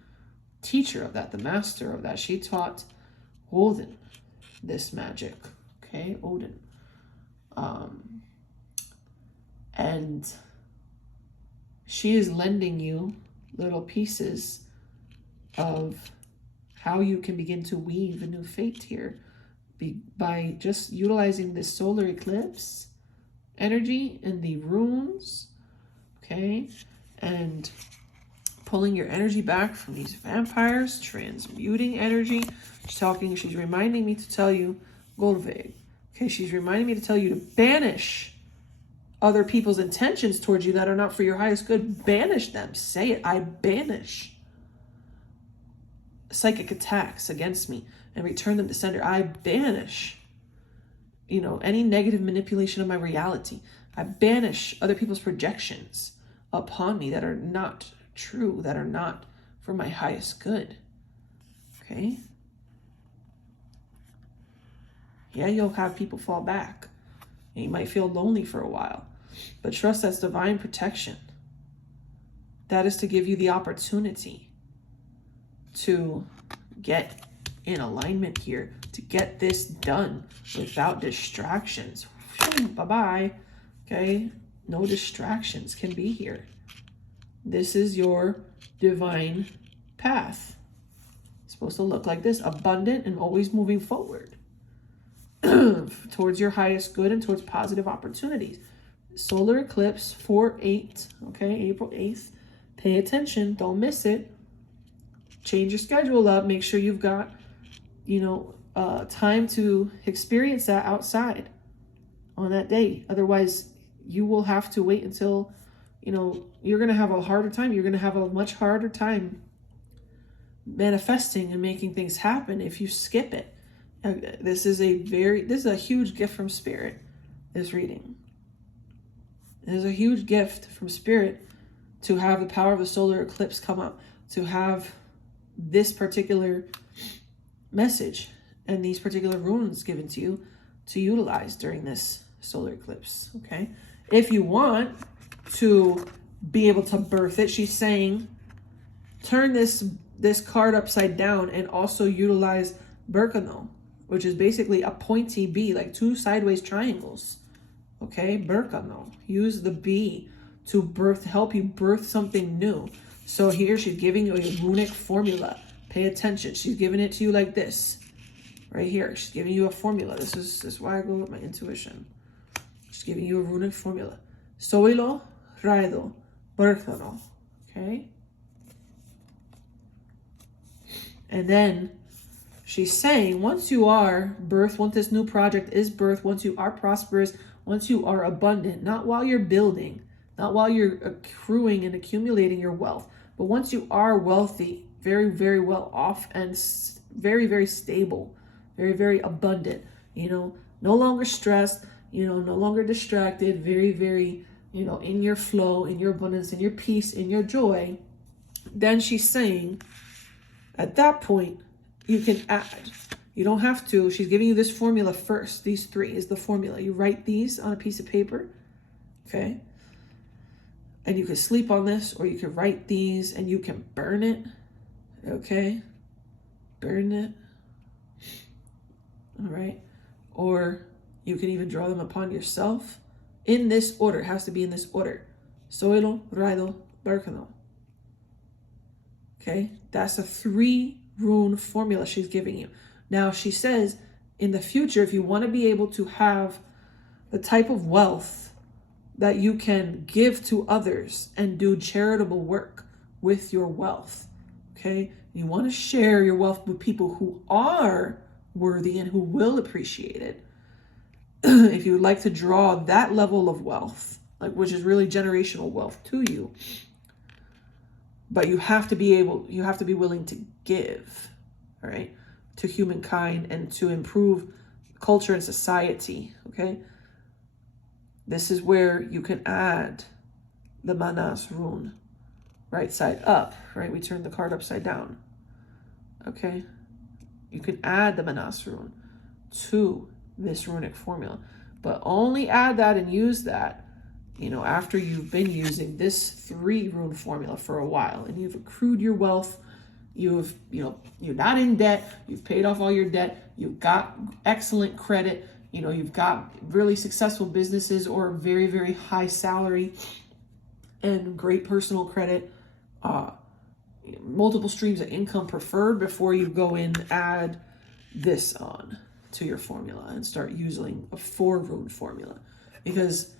teacher of that, the master of that. She taught Odin this magic. Okay, Odin. And she is lending you little pieces of how you can begin to weave a new fate here by just utilizing this solar eclipse energy and the runes, okay, and pulling your energy back from these vampires, transmuting energy. She's reminding me to tell you, Golveg, okay, she's reminding me to tell you to banish other people's intentions towards you that are not for your highest good. Banish them. Say it. I banish psychic attacks against me and return them to sender. I banish, any negative manipulation of my reality. I banish other people's projections upon me that are not true, that are not for my highest good. Okay? Yeah, you'll have people fall back. And you might feel lonely for a while. But trust that's divine protection. That is to give you the opportunity to get in alignment here, to get this done without distractions. Bye-bye. Okay? No distractions can be here. This is your divine path. It's supposed to look like this, abundant and always moving forward towards your highest good and towards positive opportunities. Solar eclipse 4/8, okay, April 8th. Pay attention, don't miss it. Change your schedule up. Make sure you've got, time to experience that outside on that day. Otherwise, you will have to wait until, you're going to have a harder time. You're going to have a much harder time manifesting and making things happen if you skip it. This is a huge gift from Spirit, this reading. It is a huge gift from Spirit to have the power of the solar eclipse come up, to have this particular message and these particular runes given to you to utilize during this solar eclipse, okay? If you want to be able to birth it, she's saying, turn this card upside down and also utilize Berkano, which is basically a pointy B, like two sideways triangles. Okay, Berkano. Use the B to help you birth something new. So here she's giving you a runic formula. Pay attention. She's giving it to you like this. Right here. She's giving you a formula. This is why I go with my intuition. She's giving you a runic formula. Soilo, Raido, Berkano. Okay? And then she's saying, once you are birthed, once this new project is birthed, once you are prosperous, once you are abundant, not while you're building, not while you're accruing and accumulating your wealth, but once you are wealthy, very, very well off and very, very stable, very, very abundant, no longer stressed, no longer distracted, very, very, in your flow, in your abundance, in your peace, in your joy, then she's saying, at that point, you can add. You don't have to. She's giving you this formula first. These three is the formula. You write these on a piece of paper, okay? And you can sleep on this, or you can write these and you can burn it, okay? Burn it, all right? Or you can even draw them upon yourself in this order. It has to be in this order. Soilo, Raido, Berkano. Okay? That's a 3-rune formula she's giving you. Now, she says, in the future, if you want to be able to have the type of wealth that you can give to others and do charitable work with your wealth, okay? You want to share your wealth with people who are worthy and who will appreciate it. If you would like to draw that level of wealth, like which is really generational wealth to you, but you have to be willing to give, all right, to humankind and to improve culture and society, okay? This is where you can add the Manas rune, right side up, right? We turn the card upside down. Okay. You can add the Manas rune to this runic formula, but only add that and use that, you know, after you've been using this 3 rune formula for a while and you've accrued your wealth. You've, you know, you're not in debt. You've paid off all your debt. You've got excellent credit. You know, you've got really successful businesses or very, very high salary and great personal credit, multiple streams of income preferred before you go in and add this on to your formula and start using a 4 rune formula. Because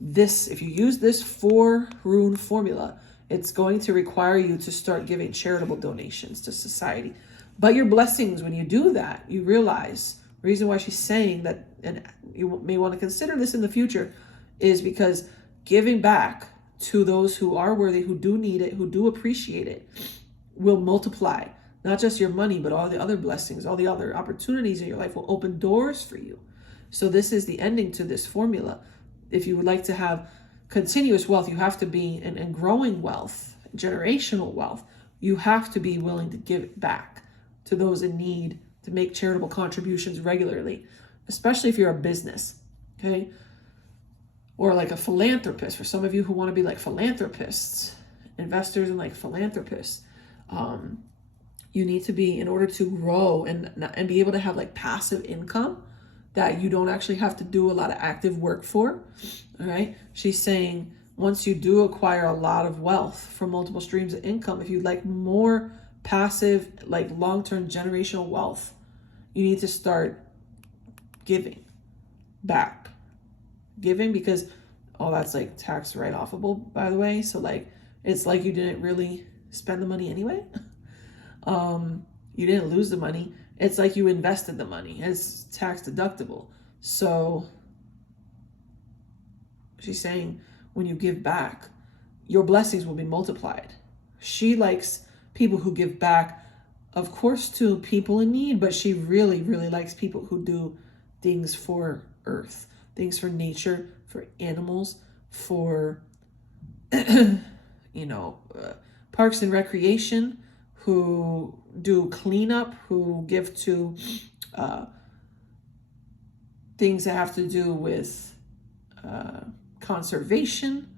this, if you use this 4 rune formula, it's going to require you to start giving charitable donations to society. But your blessings, when you do that, you realize the reason why she's saying that, and you may want to consider this in the future, is because giving back to those who are worthy, who do need it, who do appreciate it, will multiply. Not just your money, but all the other blessings, all the other opportunities in your life will open doors for you. So this is the ending to this formula. If you would like to have continuous wealth, you have to be, and growing wealth, generational wealth, you have to be willing to give it back to those in need, to make charitable contributions regularly, especially if you're a business, okay? Or like a philanthropist. For some of you who want to be like philanthropists, investors and like philanthropists, you need to be, in order to grow and be able to have like passive income that you don't actually have to do a lot of active work for. All right. She's saying once you do acquire a lot of wealth from multiple streams of income, if you'd like more passive, like long-term generational wealth, you need to start giving back. Giving, because all that's like tax write-offable, by the way. So like, it's like you didn't really spend the money anyway. You didn't lose the money. It's like you invested the money. It's tax deductible. So she's saying when you give back, your blessings will be multiplied. She likes people who give back, of course, to people in need, but she really, really likes people who do things for earth, things for nature, for animals, for, parks and recreation, who do cleanup, who give to things that have to do with conservation,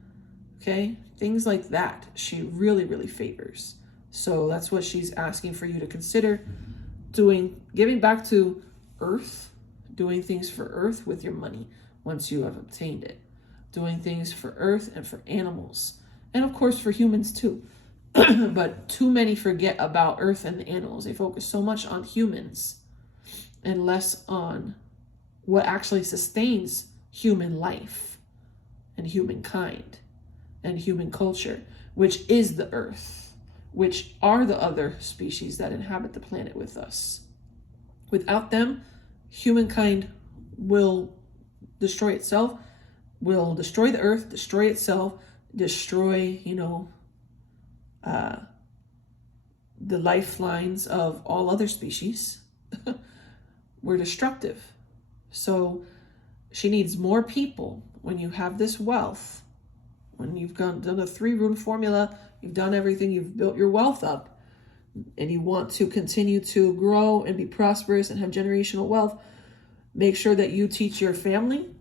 okay? Things like that she really, really favors. So that's what she's asking for you to consider doing, giving back to earth, doing things for earth with your money once you have obtained it, doing things for earth and for animals, and of course for humans too. But too many forget about earth and the animals. They focus so much on humans and less on what actually sustains human life and humankind and human culture, which is the earth, which are the other species that inhabit the planet with us. Without them, humankind will destroy itself, will destroy the earth, destroy itself, destroy, the lifelines of all other species. We're destructive. So she needs more people. When you have this wealth, when you've done a 3 rune formula, you've done everything, you've built your wealth up, and you want to continue to grow and be prosperous and have generational wealth, make sure that you teach your family,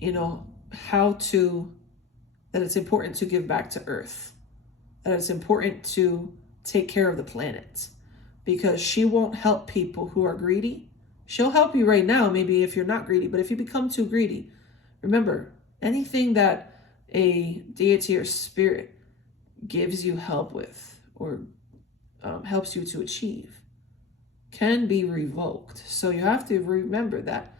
that it's important to give back to earth, that it's important to take care of the planet, because she won't help people who are greedy. She'll help you right now, maybe if you're not greedy, but if you become too greedy, remember, anything that a deity or spirit gives you help with or helps you to achieve can be revoked. So you have to remember that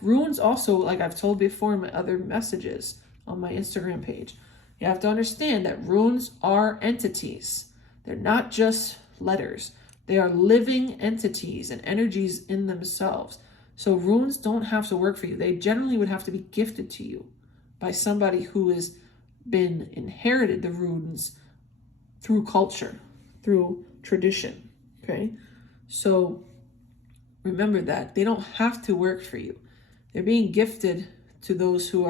runes also, like I've told before in my other messages on my Instagram page, you have to understand that runes are entities. They're not just letters. They are living entities and energies in themselves. So runes don't have to work for you. They generally would have to be gifted to you by somebody who has been inherited the runes through culture, through tradition, okay? So remember that they don't have to work for you. They're being gifted to those who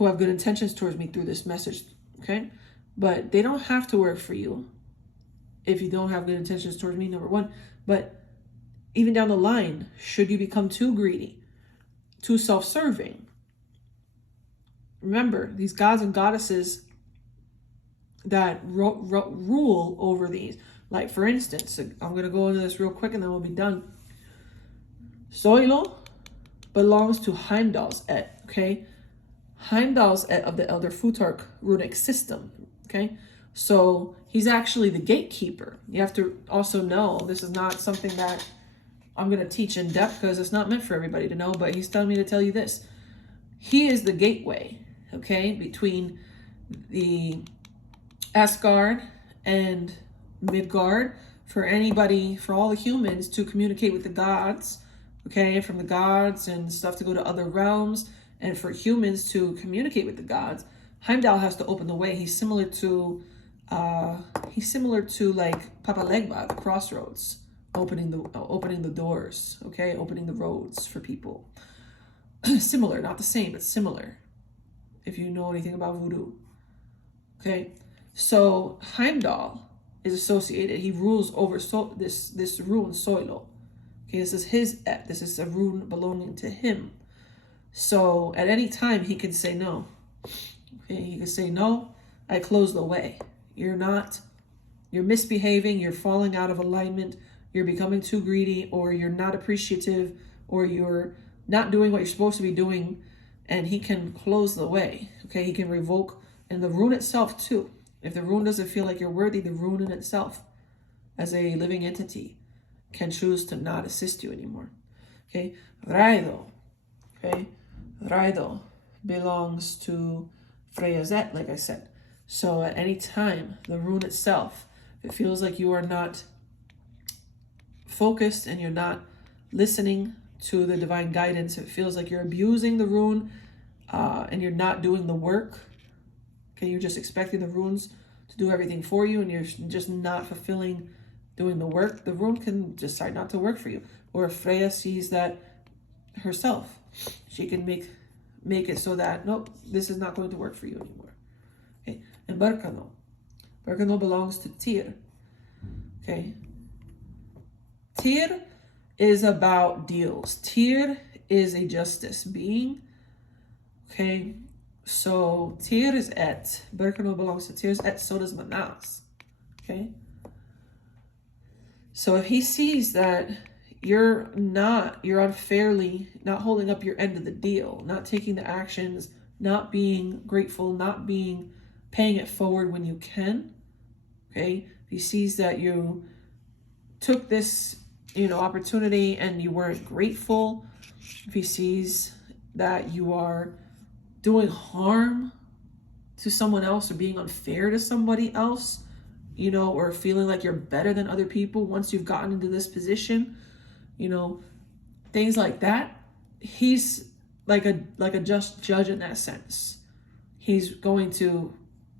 who have good intentions towards me through this message, okay? But they don't have to work for you if you don't have good intentions towards me, number one. But even down the line, should you become too greedy, too self-serving, remember, these gods and goddesses that rule over these. Like, for instance, I'm going to go into this real quick and then we'll be done. Soilo belongs to Heimdall's Et, okay? Heimdall's Et of the Elder Futhark runic system, okay? So he's actually the gatekeeper. You have to also know, this is not something that I'm going to teach in depth because it's not meant for everybody to know, but he's telling me to tell you this. He is the gateway, okay, between the Asgard and Midgard for anybody, for all the humans to communicate with the gods, okay, from the gods and stuff to go to other realms, and for humans to communicate with the gods. Heimdall has to open the way. He's similar to like Papa Legba, the crossroads, opening the doors, okay, opening the roads for people. Similar, not the same, but similar, if you know anything about voodoo. Okay, so Heimdall is associated. He rules over this rune Soilo. Okay, this is his Et. This is a rune belonging to him. So at any time he can say no. Okay, he can say no. I close the way. You're misbehaving. You're falling out of alignment. You're becoming too greedy, or you're not appreciative, or you're not doing what you're supposed to be doing, and he can close the way. Okay, he can revoke, and the rune itself too. If the rune doesn't feel like you're worthy, the rune in itself, as a living entity, can choose to not assist you anymore. Okay, Raido. Okay, Raido belongs to Freyja's Et, like I said. So at any time, the rune itself, if it feels like you are not focused and you're not listening to the divine guidance, it feels like you're abusing the rune and you're not doing the work. Okay, you're just expecting the runes to do everything for you and you're just not doing the work. The rune can decide not to work for you. Or if Freyja sees that herself, she can make it so that, nope, this is not going to work for you anymore. Okay, and Berkano. Berkano belongs to Tyr. Okay. Tyr is about deals. Tyr is a justice being. Okay. So Tyr is Et. Berkano belongs to Tyr's Et, so does Manas. Okay. So if he sees that you're unfairly not holding up your end of the deal, not taking the actions, not being grateful, not paying it forward when you can, okay? If he sees that you took this, opportunity and you weren't grateful, if he sees that you are doing harm to someone else or being unfair to somebody else, or feeling like you're better than other people once you've gotten into this position, things like that, he's like a just judge in that sense. He's going to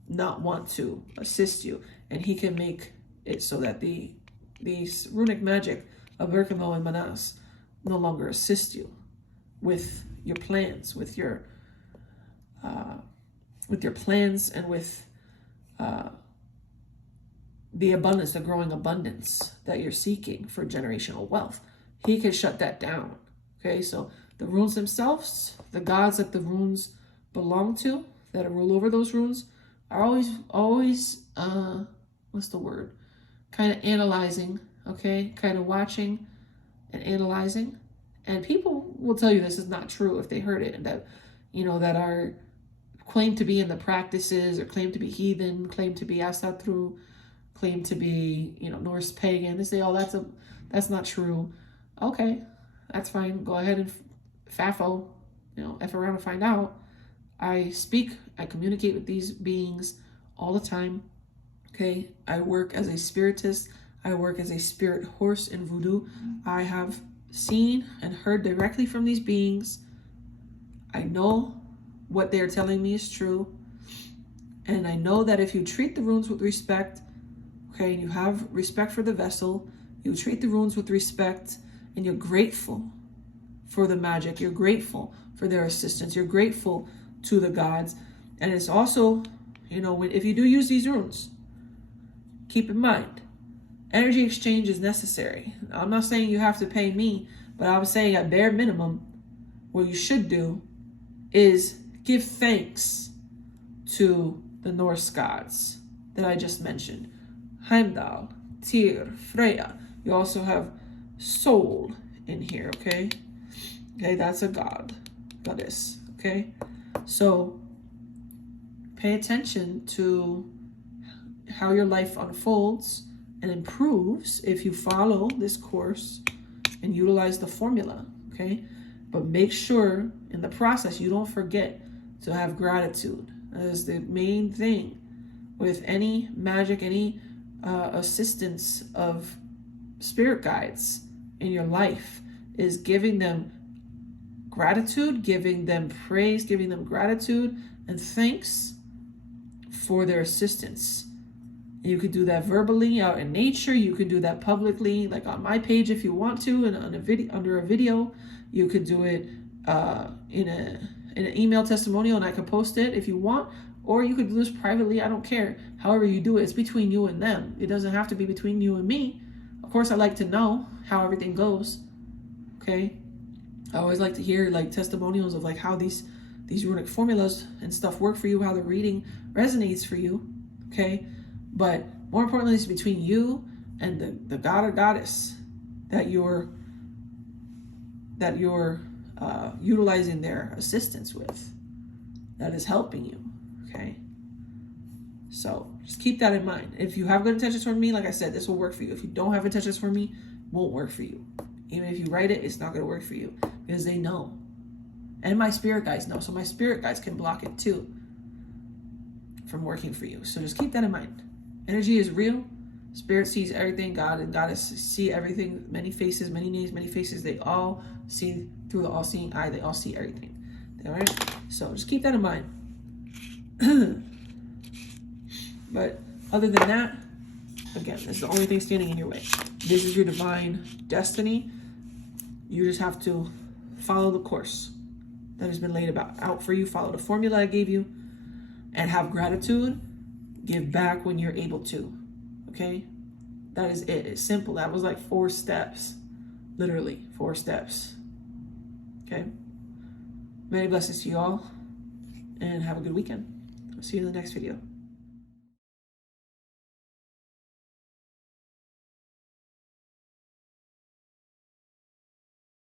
not want to assist you, and he can make it so that these runic magic of Berkamo and Manas no longer assist you with your plans, with your plans, and with the abundance, the growing abundance that you're seeking for generational wealth. He can shut that down. Okay, so the runes themselves, the gods that the runes belong to, that rule over those runes, are always what's the word? Kind of analyzing, okay? Kind of watching and analyzing. And people will tell you this is not true if they heard it, and that, that are claim to be in the practices, or claim to be heathen, claim to be Asatru, claim to be, Norse pagan. They say, oh, that's not true. Okay, that's fine. Go ahead and FAFO, F around and find out. I communicate with these beings all the time. Okay, I work as a spiritist. I work as a spirit horse in voodoo. I have seen and heard directly from these beings. I know what they're telling me is true. And I know that if you treat the runes with respect, okay, and you have respect for the vessel, you treat the runes with respect, and you're grateful for the magic, you're grateful for their assistance, you're grateful to the gods. And it's also, you know, if you do use these runes, keep in mind, energy exchange is necessary. I'm not saying you have to pay me, but I'm saying at bare minimum, what you should do is give thanks to the Norse gods that I just mentioned. Heimdall, Tyr, Freyja. You also have Sol in here, okay? Okay, that's a goddess, okay? So pay attention to how your life unfolds and improves if you follow this course and utilize the formula, okay? But make sure in the process you don't forget to have gratitude. That is the main thing with any magic, any assistance of spirit guides in your life, is giving them gratitude, giving them praise, giving them gratitude and thanks for their assistance. You could do that verbally out in nature. You could do that publicly, like on my page if you want to, and on a video, under a video. You could do it in an email testimonial, and I could post it if you want. Or you could do this privately. I don't care. However you do it, it's between you and them. It doesn't have to be between you and me. Of course, I like to know how everything goes. Okay, I always like to hear like testimonials of like how these runic formulas and stuff work for you, how the reading resonates for you. Okay, but more importantly, it's between you and the god or goddess that you're utilizing their assistance with, that is helping you. Okay, so just keep that in mind. If you have good intentions for me, like I said, this will work for you. If you don't have intentions for me, it won't work for you. Even if you write it, it's not going to work for you because they know. And my spirit guides know. So my spirit guides can block it too from working for you. So just keep that in mind. Energy is real. Spirit sees everything. God and Goddess see everything. Many faces, many names, many faces. They all see through the all-seeing eye. They all see everything. All right? So just keep that in mind. But other than that, again, this is the only thing standing in your way. This is your divine destiny. You just have to follow the course that has been laid out for you. Follow the formula I gave you and have gratitude. Give back when you're able to. Okay? That is it. It's simple. That was like 4 steps. Literally 4 steps. Okay? Many blessings to you all and have a good weekend. I'll see you in the next video.